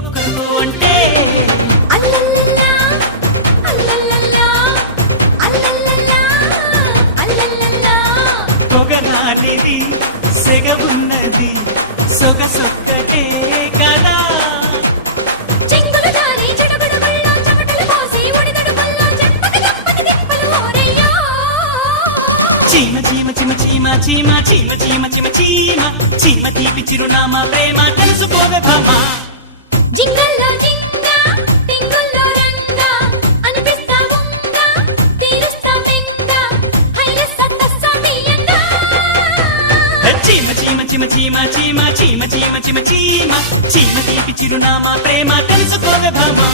కొక్కరు అంటే అల్లల్లల్లా అల్లల్లల్లా అల్లల్లల్లా అల్లల్లల్లా పొగనాలిది సెగవున్నది సొగసొక్కటే కదా చెంగులు జారి చెడబడు వల్ల చెమటలు పోసి ఒడిదడు వల్ల చెంపకి దప్పకి దిప్పలు ఓరయ్యో చీమ చీమ చీమ చీమ చీమ చీమ చీమ చీమ చీమ చీమ తీపి చిరునామా ప్రేమ తెలుసుకోవే భామా జింగల్లో జింగా టింగుల్లో రంగా అనిపిస్తా ఉంగా తీరుస్తా మెంగా హైలెస్ సత్తస్సా తీయంగా చీమ చీమ చీమ చీమ చీమ చీమ చీమ చీమ చీమ చీమ తీపి చిరునామా ప్రేమ తెలుసుకోవే భామా